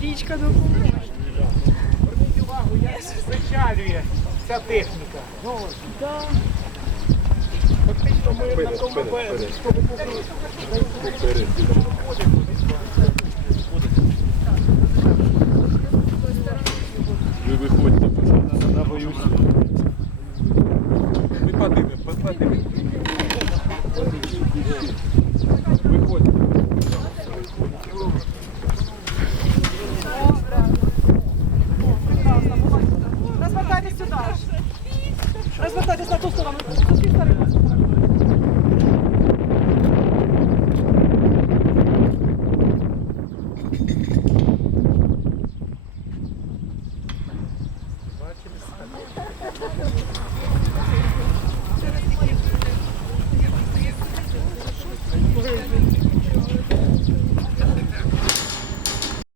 Річка допоможе. Зверніть увагу, як причалює ця техніка. Фактично ми на тому березі, щоб Ви виходьте, я боюсь. Ми подивимо, подивимо. сюди. Розвертайтесь на ту сторону. Через